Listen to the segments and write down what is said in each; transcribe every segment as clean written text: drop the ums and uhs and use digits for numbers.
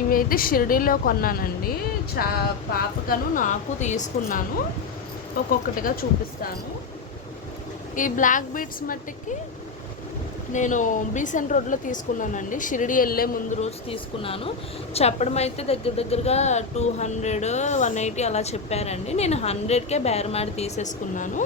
ఇవైతే షిరిడీలో కొన్నానండి. పాపకను నాకు తీసుకున్నాను. ఒక్కొక్కటిగా చూపిస్తాను. ఈ బ్లాక్ బీడ్స్ మట్టికి నేను బీసెంట్ రోడ్లో తీసుకున్నానండి. షిరిడి వెళ్ళే ముందు రోజు తీసుకున్నాను. చెప్పడం అయితే దగ్గరగా 200, 180 అలా చెప్పారండి. నేను 100కే బేరమాడి తీసేసుకున్నాను.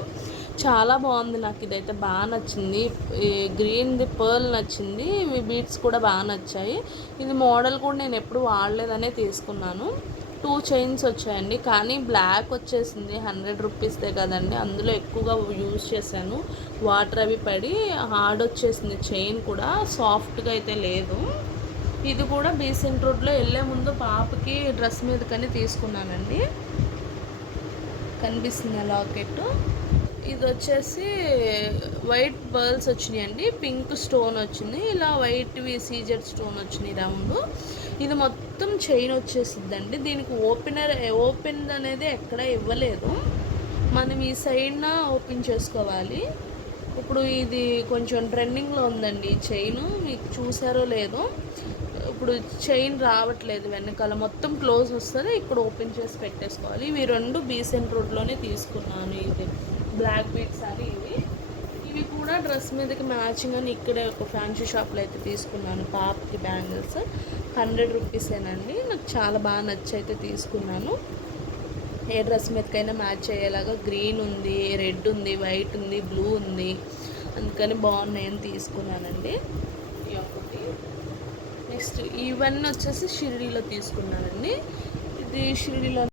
చాలా బాగుంది. నాకు ఇదైతే బాగా నచ్చింది. ఈ గ్రీన్ది పర్ల్ నచ్చింది. ఇవి బీడ్స్ కూడా బాగా నచ్చాయి. ఇది మోడల్ కూడా నేను ఎప్పుడు వాడలేదనే తీసుకున్నాను. 2 చైన్స్ వచ్చాయండి. కానీ బ్లాక్ వచ్చేసింది. 100 రూపీస్దే కదండి, అందులో ఎక్కువగా యూజ్ చేశాను. వాటర్ అవి పడి హార్డ్ వచ్చేసింది. చైన్ కూడా సాఫ్ట్గా అయితే లేదు. ఇది కూడా బీసెంట్ రోడ్లో వెళ్ళే ముందు పాపకి డ్రెస్ మీద కానీ తీసుకున్నానండి. కనిపిస్తుంది లాకెట్. ఇది వచ్చేసి వైట్ పర్ల్స్ వచ్చినాయండి. పింక్ స్టోన్ వచ్చింది. ఇలా వైట్వి సీజెడ్ స్టోన్ వచ్చినాయి రౌండ్. ఇది మొత్తం చైన్ వచ్చేసిద్దండి. దీనికి ఓపెన్ అనేది ఎక్కడ ఇవ్వలేదు. మనం ఈ సైడ్న ఓపెన్ చేసుకోవాలి. ఇప్పుడు ఇది కొంచెం ట్రెండింగ్లో ఉందండి చైన్. మీకు చూసారో లేదో, ఇప్పుడు చైన్ రావట్లేదు. వెనకాల మొత్తం క్లోజ్ వస్తుంది. ఇక్కడ ఓపెన్ చేసి పెట్టేసుకోవాలి. ఇవి 2 బీసెంట్ రోడ్లోనే తీసుకున్నాను. ఇది బ్లాక్ బీడ్స్ అని ఇవి కూడా డ్రెస్ మీదకి మ్యాచింగ్ అని ఇక్కడే ఒక ఫ్యాన్సీ షాప్లో అయితే తీసుకున్నాను. పాపకి బ్యాంగిల్స్ 100 రూపీసేనండి. నాకు చాలా బాగా నచ్చి అయితే తీసుకున్నాను. ఏ డ్రెస్ మీదకైనా మ్యాచ్ అయ్యేలాగా గ్రీన్ ఉంది, రెడ్ ఉంది, వైట్ ఉంది, బ్లూ ఉంది. అందుకని బాగున్నాయని తీసుకున్నానండి. ఈ ఒకటి. నెక్స్ట్ ఇవన్నీ వచ్చేసి షిరిడీలో తీసుకున్నానండి. ఇది షిరిడీలో